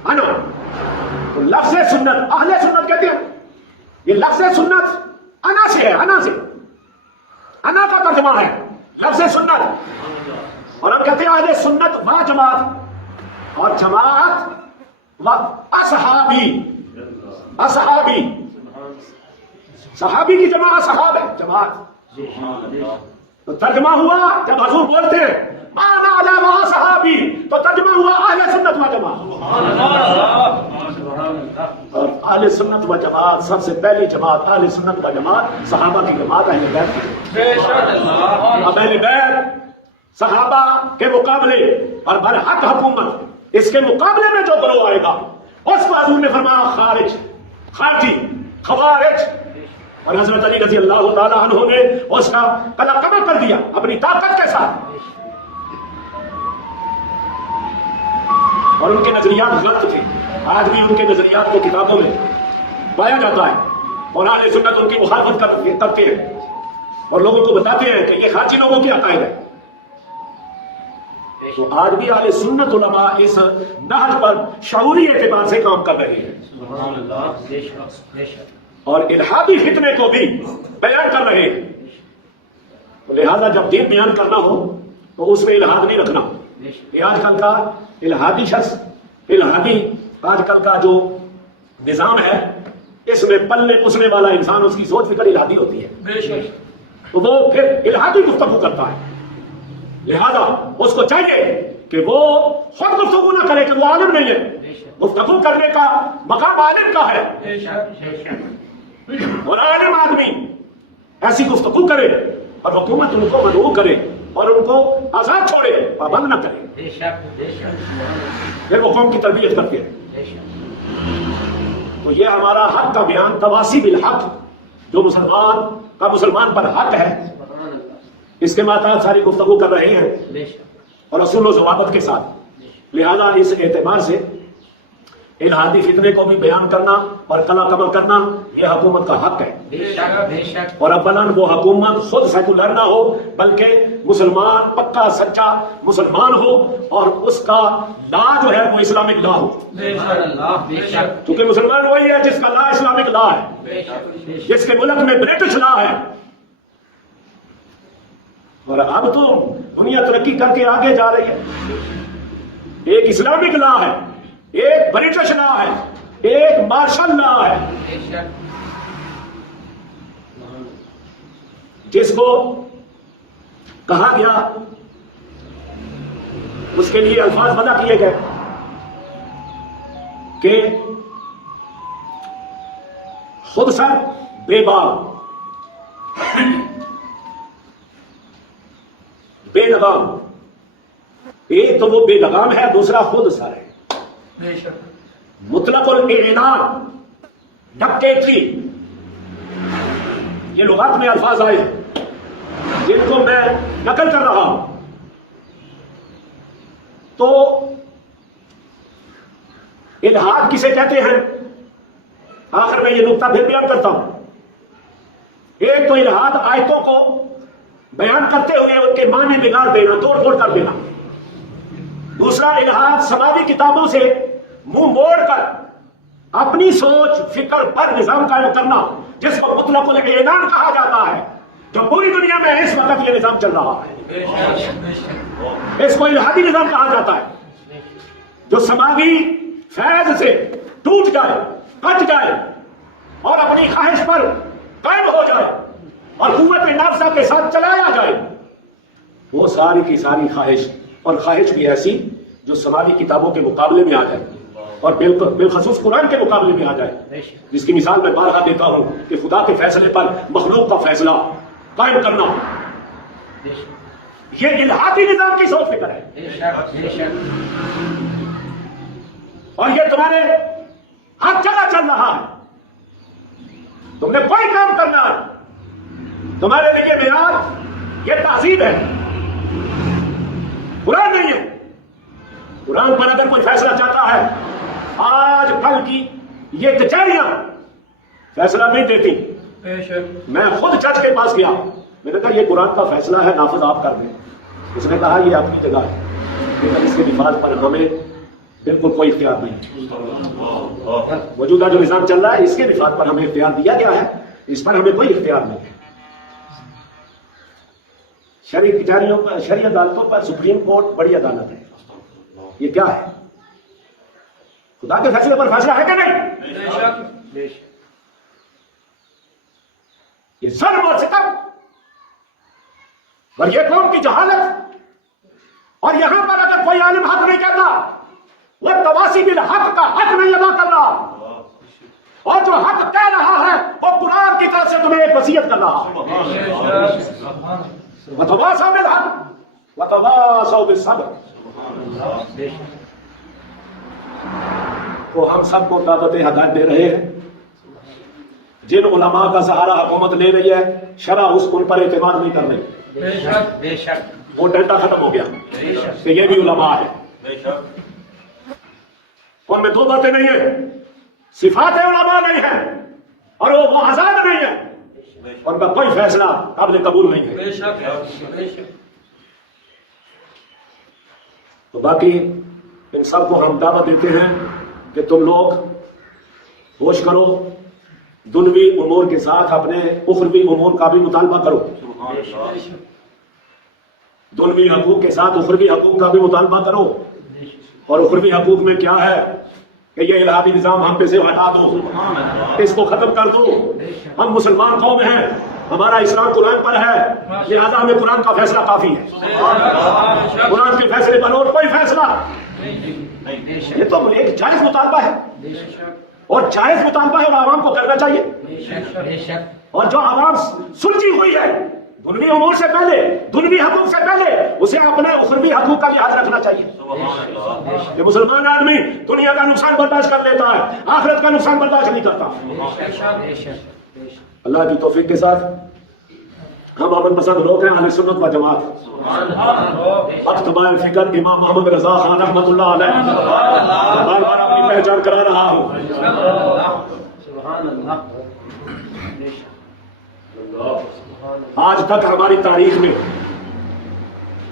انا تو لفظ سنت اہل سنت کہتے ہیں، یہ لفظ سنت انا سے ہے، انا سے، انا کا ترجمہ ہے لفظ سنت، اور ہم کہتے ہیں اہل سنت و جماعت، اور جماعت و اصحابی، اصحابی صحابی کی جمع اصحاب ہے، جماعت، تو ترجمہ ہوا جب حضور بولتے ہیں انا علی و اصحابی تو ترجمہ ہوا اہل سنت و جماعت، اور اہل سنت و جماعت سب سے پہلی جماعت اہل سنت و جماعت صحابہ کی جماعت، اہل بیت کی۔ اب اہل بیت صحابہ کے مقابلے اور برحق حکومت اس کے مقابلے میں جو گروہ آئے گا اس کو حضور نے فرمایا خارج، خارجی، خوارج، اور حضرت علی رضی اللہ تعالیٰ عنہ نے اس کا قلع کما کر دیا اپنی طاقت کے ساتھ، اور ان کے نظریات غلط تھے، آج بھی ان کے نظریات کو کتابوں میں پایا جاتا ہے، اور اہل سنت ان کی مخالفت کرتے ہیں اور لوگوں کو بتاتے ہیں کہ یہ خارجی لوگوں کی عقائد ہے، تو آج بھی اہل سنت علماء اس نہج پر شعوری اعتبار سے کام کر رہے ہیں، اور الہادی فتنے کو بھی بیان کر رہے ہیں، لہذا جب دین بیان کرنا ہو تو اس میں الہاد نہیں رکھنا۔ یہ آج کل کا الہادی شخص، الہادی آج کل کا جو نظام ہے اس میں پلنے پسنے والا انسان، اس کی سوچ فکر الہادی ہوتی ہے، تو وہ پھر الہادی گفتگو کرتا ہے، لہذا اس کو چاہیے کہ وہ خود گفتگو نہ کرے کہ وہ عالم نہیں ہے، گفتگو کرنے کا مقام عالم کا ہے، اور عالم آدمی ایسی گفتگو کرے اور حکومت ان کو مدعو کرے اور ان کو آزاد چھوڑے، پابند نہ کرے، پھر وہ قوم کی تربیت کرتے ہیں۔ تو یہ ہمارا حق کا بیان، تواصی بالحق، جو مسلمان پر حق ہے اس کے ماتحت ساری گفتگو کر رہے ہیں اور اصول و ضوابط کے ساتھ، لہذا اس اعتبار سے الہادی فتنے کو بھی بیان کرنا اور قلع کما کرنا یہ حکومت کا حق ہے، اور اولاً وہ حکومت خود سیکولر نہ ہو بلکہ مسلمان، پکا سچا مسلمان ہو، اور اس کا لا جو ہے وہ اسلامک لا ہو، کیونکہ مسلمان وہی ہے جس کا لا اسلامک لا ہے، جس کے ملک میں برٹش لا ہے، اور اب تو دنیا ترقی کر کے آگے جا رہی ہے، ایک اسلامک لا ہے، ایک برٹش لا ہے، ایک مارشل لا ہے، جس کو کہا گیا اس کے لیے الفاظ وضع کیے گئے کہ خود سر بے باغ، بے لگام، ایک تو وہ بے لگام ہے، دوسرا خود سر ہے، مطلق الاعلان، ڈکیٹری، یہ لغات میں الفاظ آئے جن کو میں نقل کر رہا ہوں، تو الہاد کسے کہتے ہیں آخر میں یہ نقطہ پھر بیان کرتا ہوں۔ ایک تو الہاد آیتوں کو بیان کرتے ہوئے ان کے معنی بگاڑ دینا، توڑ پھوڑ کر دینا، دوسرا الہاد سماوی کتابوں سے منہ موڑ کر اپنی سوچ فکر پر نظام قائم کرنا، جس کو مطلق الاعلان کہا جاتا ہے، جو پوری دنیا میں اس وقت یہ نظام چل رہا ہے، اس کو الہادی نظام کہا جاتا ہے، جو سماوی فیض سے ٹوٹ جائے، کٹ جائے اور اپنی خواہش پر قائم ہو جائے اور قوت نافذہ کے ساتھ چلایا جائے، وہ ساری کی ساری خواہش، اور خواہش بھی ایسی جو سماوی کتابوں کے مقابلے میں آ جائے، اور بالخصوص قرآن کے مقابلے میں آ جائے، جس کی مثال میں بارہا دیتا ہوں کہ خدا کے فیصلے پر مخلوق کا فیصلہ قائم کرنا یہ الہاتی نظام کی سوچ فکر ہے، اور یہ تمہارے ہر جگہ چل رہا ہے۔ تم نے کوئی کام کرنا ہے، تمہارے لیے معیار یہ تہذیب ہے، قرآن نہیں ہے۔ قرآن پر اگر کوئی فیصلہ چاہتا ہے، آج کل کی یہ کچہریاں فیصلہ نہیں دیتی۔ میں خود جج کے پاس گیا، میں نے کہا یہ قرآن کا فیصلہ ہے، نافذ آپ کر دیں۔ اس نے کہا یہ اپنی جگہ ہے، لیکن اس کے نفاذ پر ہمیں بالکل کوئی اختیار نہیں۔ موجودہ جو نظام چل رہا ہے اس کے نفاذ پر ہمیں اختیار دیا گیا ہے، اس پر ہمیں کوئی اختیار نہیں ہے۔ شرعی کچہریوں پر، شرعی عدالتوں پر سپریم کورٹ بڑی عدالت ہے، یہ کیا ہے؟ خدا کے فیصلے پر فیصلہ ہے کہ نہیں؟ یہ ظلم اور ستم اور یہ قوم کی جہالت، اور یہاں پر اگر کوئی عالم حق نہیں کہتا، وہ تواسی بالحق کا حق نہیں ادا کر رہا، اور جو حق کہہ رہا ہے وہ قرآن کی طرف سے تمہیں ایک وصیت کر رہا ہے، وتواصوا بالحق وتواصوا بالصبر۔ تو ہم سب کو دعوت ہدایت دے رہے ہیں، جن علماء کا سہارا حکومت لے رہی ہے، شرع اس ان پر اعتماد نہیں کر رہی۔ بے شک وہ ڈیٹا ختم ہو گیا کہ یہ بھی علماء ہے، ان میں دو باتیں نہیں ہیں، صفات علماء نہیں ہے اور وہ آزاد نہیں ہے، ان کا کوئی فیصلہ قابل قبول نہیں ہے۔ بے شک بے شک۔ تو باقی ان سب کو ہم دعوت دیتے ہیں کہ تم لوگ ہوش کرو، دنوی امور کے ساتھ اپنے اخروی امور کا بھی مطالبہ کرو، دنوی حقوق کے ساتھ اخروی حقوق کا بھی مطالبہ کرو۔ اور اخروی حقوق میں کیا ہے کہ یہ الہاتی نظام ہم پہ سے ہٹا دو، اس کو ختم کر دو۔ ہم مسلمان قوم ہیں، ہمارا اسلام قرآن پر ہے، لہذا ہمیں قرآن کا فیصلہ کافی ہے، قرآن کے فیصلے پر اور کوئی فیصلہ۔ یہ تو ایک جائز مطالبہ ہے، اور جائز مطالبہ ہے اور عوام کو کرنا چاہیے، اور جو عوام سلجھی ہوئی ہے دنوی امور سے پہلے، دنوی حقوق سے پہلے، اسے اپنے اخروی حقوق کا لحاظ رکھنا چاہیے۔ یہ مسلمان آدمی دنیا کا نقصان برداشت کر لیتا ہے، آخرت کا نقصان برداشت نہیں کرتا۔ اللہ کی توفیق کے ساتھ ہم امن پسند لوگ ہیں، اہل سنت و جماعت۔ اختبار فکر امام محمد رضا خان رحمۃ اللہ علیہ، بار بار اپنی پہچان کرا رہا ہوں۔ آج تک ہماری تاریخ میں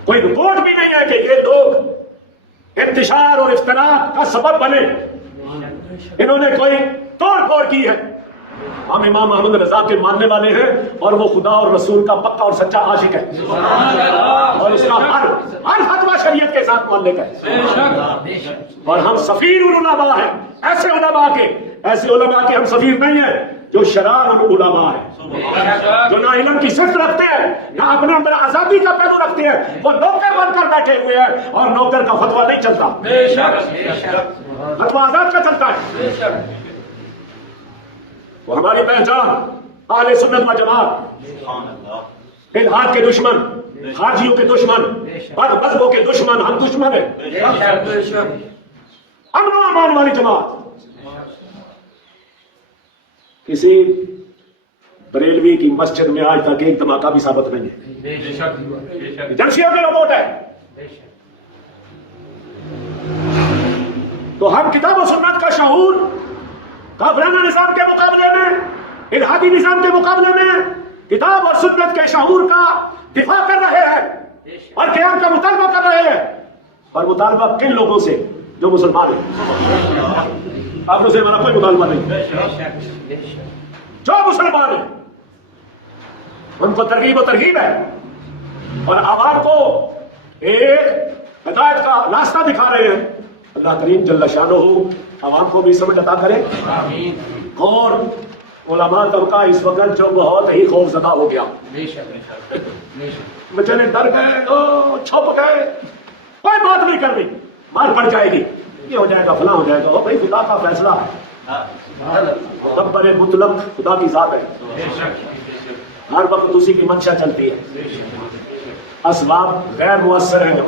کوئی رپورٹ بھی نہیں ہے کہ یہ لوگ انتشار اور اختلاف کا سبب بنے، انہوں نے کوئی توڑ پھوڑ کی ہے۔ ہم امام محمد رضا کے ماننے والے ہیں، اور وہ خدا اور رسول کا پکا اور سچا عاشق ہے، اور اس کا ہر فتویٰ شریعت کے ساتھ ماننے کا ہے۔ اور ہم سفیر العلماء ہیں، ایسے علماء کے ہم سفیر نہیں ہیں جو شرار العلماء ہیں، جو نہ علم کی صفت رکھتے ہیں نہ اپنے اندر آزادی کا پہلو رکھتے ہیں، وہ نوکر بن کر بیٹھے ہوئے ہیں، اور نوکر کا فتویٰ نہیں چلتا، فتویٰ آزاد کا چلتا ہے۔ وہ ہماری پہچان اہل سنت و جماعت، الحاد کے دشمن، خارجیوں کے دشمن، بد مذہبوں کے دشمن، ہم دشمن ہیں۔ امن و امان والی جماعت، کسی بریلوی کی مسجد میں آج تک ایک دھماکہ بھی ثابت نہیں ہے، جنسیوں کی رپورٹ ہے۔ تو ہم کتاب و سنت کا شعور کافرانہ نظام کے مقابلے میں، الہادی نظام کے مقابلے میں کتاب اور سنت کے شعور کا دفاع کر رہے ہیں اور قیام کا مطالبہ کر رہے ہیں، اور مطالبہ کن لوگوں سے؟ جو مسلمان ہیں۔ آپ سے ہمارا کوئی مطالبہ نہیں، جو مسلمان ہیں ان کو ترغیب و ترغیب ہے، اور عوام کو ایک ہدایت کا راستہ دکھا رہے ہیں۔ اللہ کریم جل شانہ عوام کو بھی سمجھ عطا کرے۔ اور علماء طبقہ اس وقت جو بہت ہی خوف زدہ ہو گیا، بچے ڈر گئے، چھپ گئے، کوئی بات نہیں کرنی، مار پڑ جائے گی، یہ ہو جائے گا فلاں ہو جائے گا. بھائی خدا کا فیصلہ ہے. مدبر مطلق خدا کی ذات ہے. ہر وقت اسی کی منشا چلتی ہے. اسباب غیر مؤثر ہیں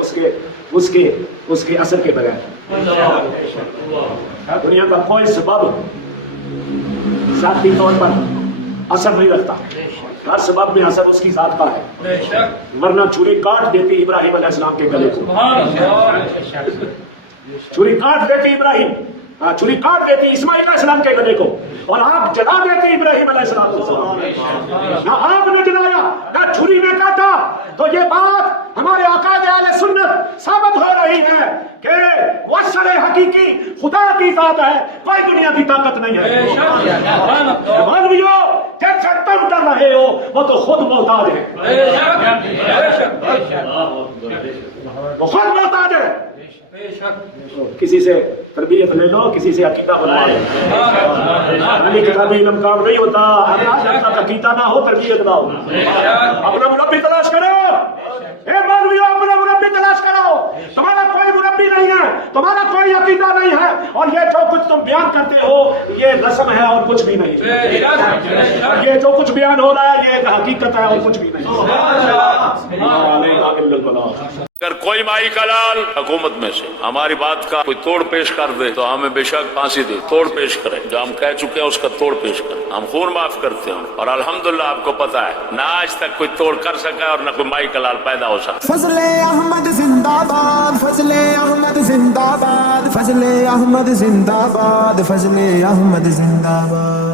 اس کے اثر کے بغیر. دنیا کا کوئی سبب ذاتی طور پر اثر نہیں رکھتا. ہر سبب میں اثر اس کی ذات کا ہے. ورنہ چھری کاٹ دیتی ابراہیم علیہ السلام کے گلے کو. چھری کاٹ دیتی ابراہیم چھری کاٹ دیتی اسماعیل علیہ السلام کے گلے کو اور آگ جلا دیتی ابراہیم علیہ السلام کو. نہ آگ نے جلایا نہ چھری نے کاٹا. تو یہ بات ہمارے عقائد اہل سنت ثابت ہو رہی ہے کہ مؤثر حقیقی خدا کی ذات ہے. کوئی دنیا کی طاقت نہیں ہے. جیسے تم کر رہے ہو وہ تو خود محتاج ہے. وہ خود محتاج ہے. کسی سے تربیت لے لو کسی سے عقیدہ بنوا لو. یعنی کتابی علم کام نہیں ہوتا. عقیدہ نہ ہو تربیت نہ ہو. اپنا مربی تلاش کرو. اے مولویو اپنا مربی تلاش کرو. تمہارا کوئی مربی نہیں ہے. تمہارا کوئی عقیدہ نہیں ہے. اور یہ جو کچھ تم بیان کرتے ہو یہ رسم ہے اور کچھ بھی نہیں. یہ جو کچھ بیان ہو رہا ہے یہ ایک حقیقت ہے اور کچھ بھی نہیں. اگر کوئی مائی کا لال حکومت میں سے ہماری بات کا کوئی توڑ پیش کر دے تو ہمیں بے شک پھانسی دے. توڑ پیش کریں. جو ہم کہہ چکے ہیں اس کا توڑ پیش کریں. ہم خون معاف کرتے ہیں اور الحمدللہ آپ کو پتا ہے نہ آج تک کوئی توڑ کر سکا اور نہ کوئی مائی کا لال پیدا ہو سکا. فضل احمد زندہ باد. فضل احمد زندہ باد. فضل احمد زندہ باد. فضل احمد زندہ باد.